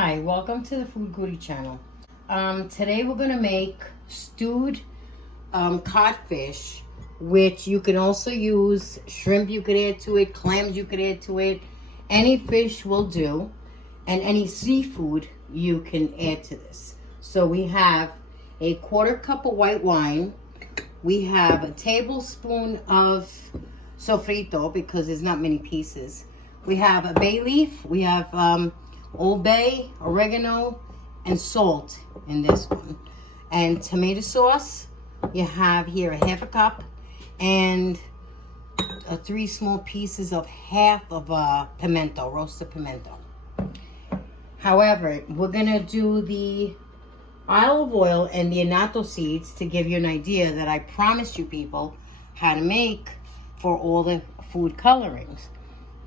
Hi, welcome to the Food-GOODIE channel. Today we're going to make stewed codfish, which you can also use shrimp you could add to it, clams you could add to it. Any fish will do, and any seafood you can add to this. So we have a 1/4 cup of white wine. We have a tablespoon of sofrito because there's not many pieces. We have a bay leaf. We have Old Bay, oregano, and salt in this one. And tomato sauce, you have here a 1/2 cup and 3 small pieces of half of pimento, roasted pimento. However, we're gonna do the olive oil and the annatto seeds to give you an idea that I promised you people how to make for all the food colorings.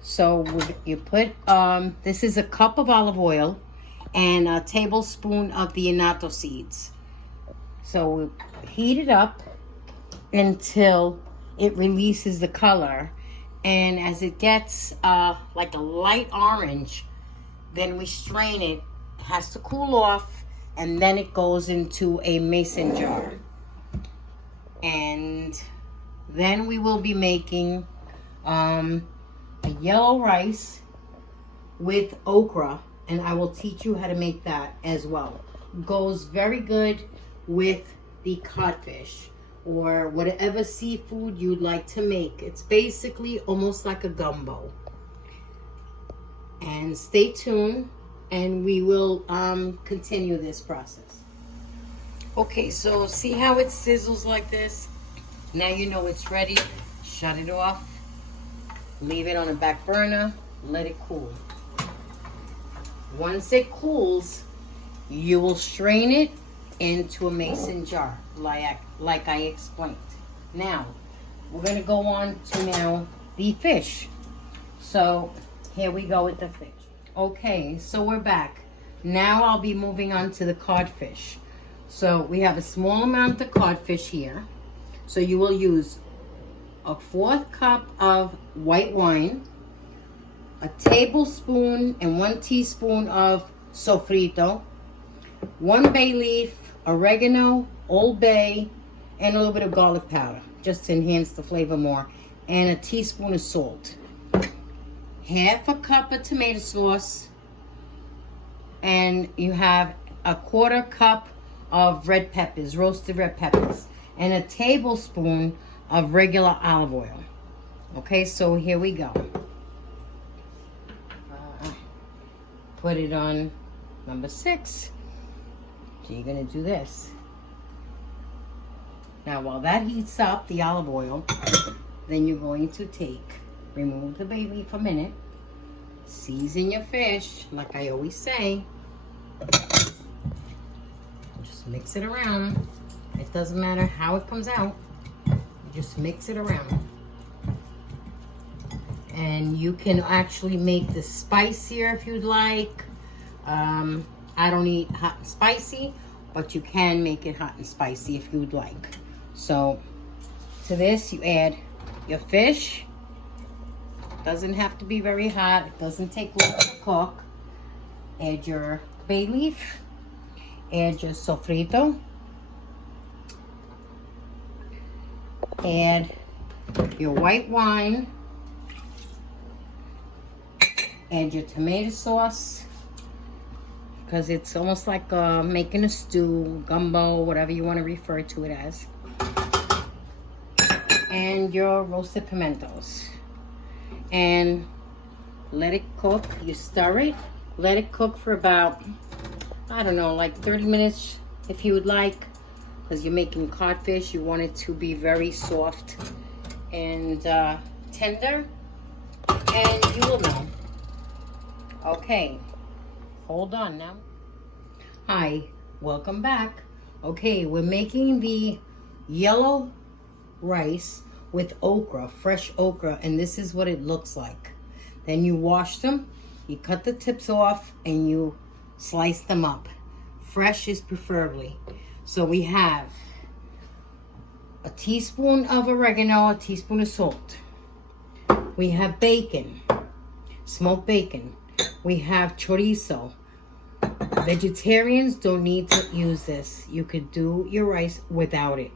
So you put, this is a cup of olive oil and a tablespoon of the annatto seeds. So we heat it up until it releases the color. And as it gets like a light orange, then we strain it. It has to cool off, and then it goes into a mason jar. And then we will be making a yellow rice with okra, and I will teach you how to make that as well. Goes very good with the codfish or whatever seafood you'd like to make. It's basically almost like a gumbo. And stay tuned, and we will continue this process. Okay, so see how it sizzles like this? Now you know it's ready. Shut it off. Leave it on a back burner. Let it cool. Once it cools, you will strain it into a mason jar, like I explained. Now, we're going to go on to now the fish. So, here we go with the fish. Okay, so we're back. Now I'll be moving on to the codfish. So, we have a small amount of codfish here. So, you will use a 1/4 cup of white wine, a tablespoon and 1 teaspoon of sofrito, 1 bay leaf, oregano, Old Bay, and a little bit of garlic powder, just to enhance the flavor more, and a teaspoon of salt. 1/2 cup of tomato sauce, and you have a 1/4 cup of red peppers, roasted red peppers, and a tablespoon of regular olive oil. Okay, so here we go. Put it on number 6. So you're gonna do this. Now while that heats up, the olive oil, then you're going to remove the bay leaf for a minute, season your fish, like I always say. Just mix it around. It doesn't matter how it comes out. Just mix it around. And you can actually make this spicier if you'd like. I don't eat hot and spicy, but you can make it hot and spicy if you'd like. So to this you add your fish. Doesn't have to be very hot. It doesn't take long to cook. Add your bay leaf. Add your sofrito. Add your white wine. Add your tomato sauce, because it's almost like making a stew, gumbo, whatever you want to refer to it as. And your roasted pimentos. And let it cook. You stir it. Let it cook for about, I don't know, like 30 minutes if you would like. Because you're making codfish, you want it to be very soft and tender, and you will know. Okay, hold on now. Hi, welcome back. Okay, we're making the yellow rice with okra, fresh okra, and this is what it looks like. Then you wash them, you cut the tips off, and you slice them up. Fresh is preferably. So we have a teaspoon of oregano, a teaspoon of salt. We have bacon, smoked bacon. We have chorizo, Vegetarians don't need to use this. You could do your rice without it.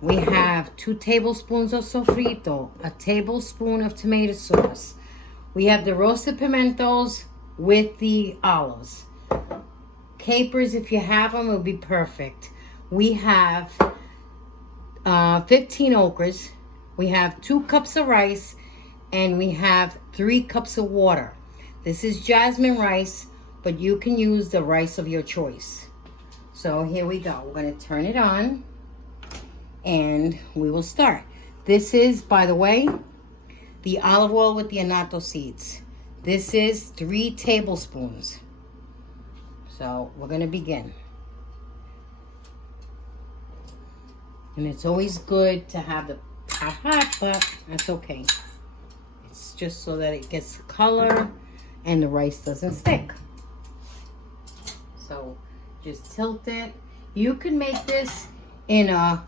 We have 2 tablespoons of sofrito, a tablespoon of tomato sauce. We have the roasted pimentos with the olives. Capers, if you have them, will be perfect. We have 15 okras. We have 2 cups of rice, and we have 3 cups of water. This is jasmine rice, but you can use the rice of your choice. So here we go. We're going to turn it on, and we will start. This is, by the way, the olive oil with the annatto seeds. This is 3 tablespoons. So we're going to begin. And it's always good to have the pot hot, but that's okay. It's just so that it gets color and the rice doesn't stick. So just tilt it. You can make this in a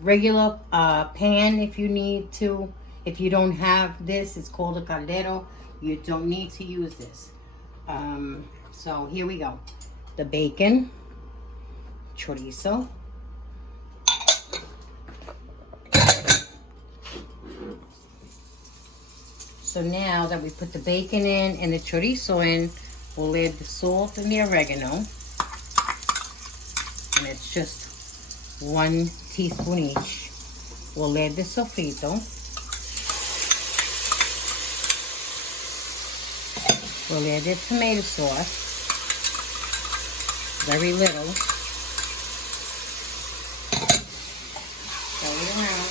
regular pan if you need to. If you don't have this, it's called a caldero. You don't need to use this. So here we go. The bacon, chorizo, so now that we put the bacon in and the chorizo in, we'll add the salt and the oregano, and it's just 1 teaspoon each. We'll add the sofrito. We'll add the tomato sauce. Very little. Stir it around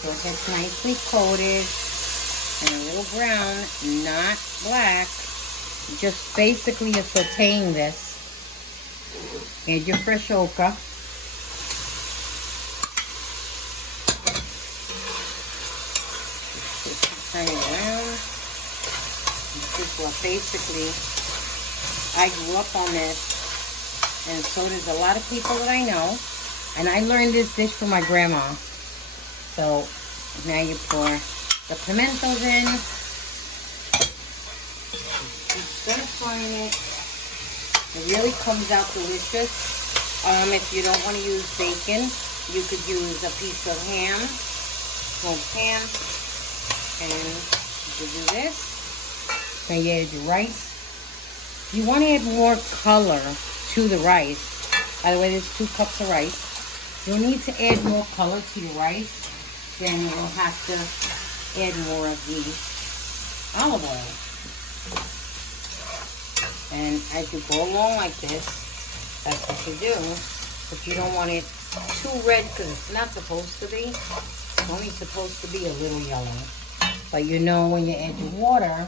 so it gets nicely coated and a little brown, not black. Just basically you're sauteing this. Add your fresh okra. Just turn it around. This is what basically I grew up on this, and so does a lot of people that I know. And I learned this dish from my grandma. So now you pour the pimentos in. Keep stir-frying it. It really comes out delicious. If you don't want to use bacon, you could use a piece of ham, smoked ham, and you could do this. Now you add your rice. You want to add more color to the rice. By the way, there's 2 cups of rice. You'll need to add more color to your rice. Then you'll have to add more of the olive oil. And as you go along like this, that's what you do. But you don't want it too red because it's not supposed to be. It's only supposed to be a little yellow. But you know when you add your water,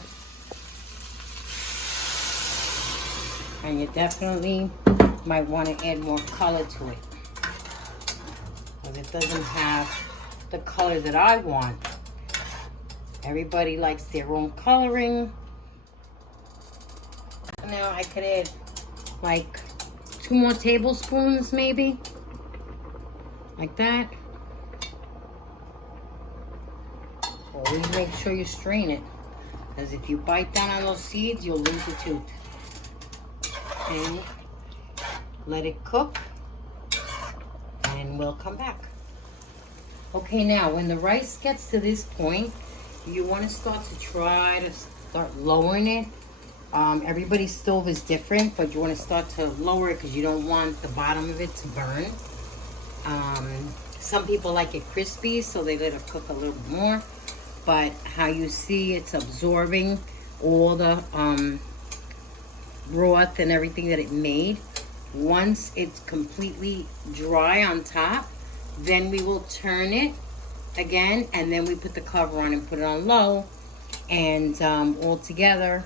and you definitely might want to add more color to it. Because it doesn't have the color that I want. Everybody likes their own coloring. Now I could add like 2 more tablespoons maybe. Like that. Always make sure you strain it. Because if you bite down on those seeds, you'll lose your tooth. And let it cook, and we'll come back. Okay, now when the rice gets to this point, you want to start lowering it. Everybody's stove is different, but you want to start to lower it because you don't want the bottom of it to burn. Some people like it crispy, so they let it cook a little more. But how you see it's absorbing all the broth and everything that it made. Once it's completely dry on top, then we will turn it again, and then we put the cover on and put it on low, and all together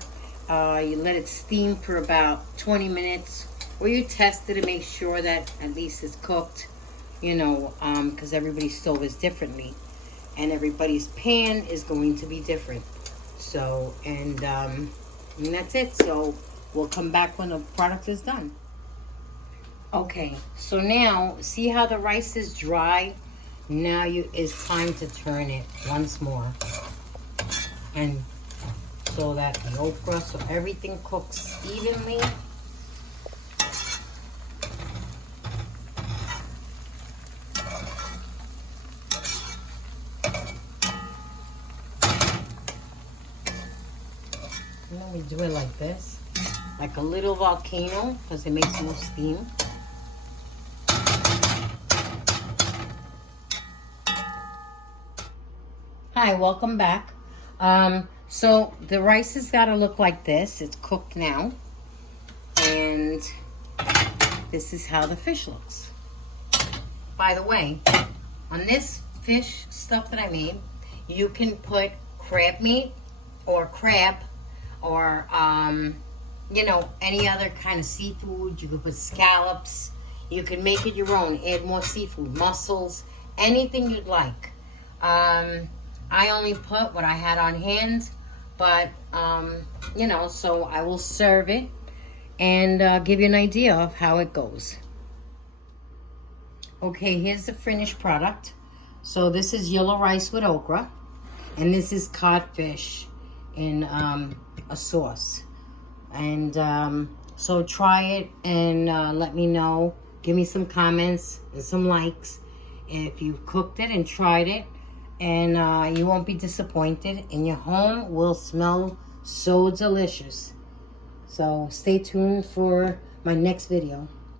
you let it steam for about 20 minutes, or you test it to make sure that at least it's cooked, you know, because everybody's stove is differently and everybody's pan is going to be different. So and that's it. So we'll come back when the product is done. Okay, so now see how the rice is dry? Now it's time to turn it once more. And so that the okra, so everything cooks evenly. And then we do it like this, like a little volcano, because it makes more steam. Hi, welcome back. So the rice has got to look like this. It's cooked now. And this is how the fish looks. By the way, on this fish stuff that I made, you can put crab meat or crab or, you know, any other kind of seafood. You could put scallops. You can make it your own. Add more seafood, mussels, anything you'd like. I only put what I had on hand, but, you know, so I will serve it and give you an idea of how it goes. Okay, here's the finished product. So this is yellow rice with okra, and this is codfish in a sauce. And so try it and let me know. Give me some comments and some likes if you've cooked it and tried it. And you won't be disappointed, and your home will smell so delicious. So stay tuned for my next video.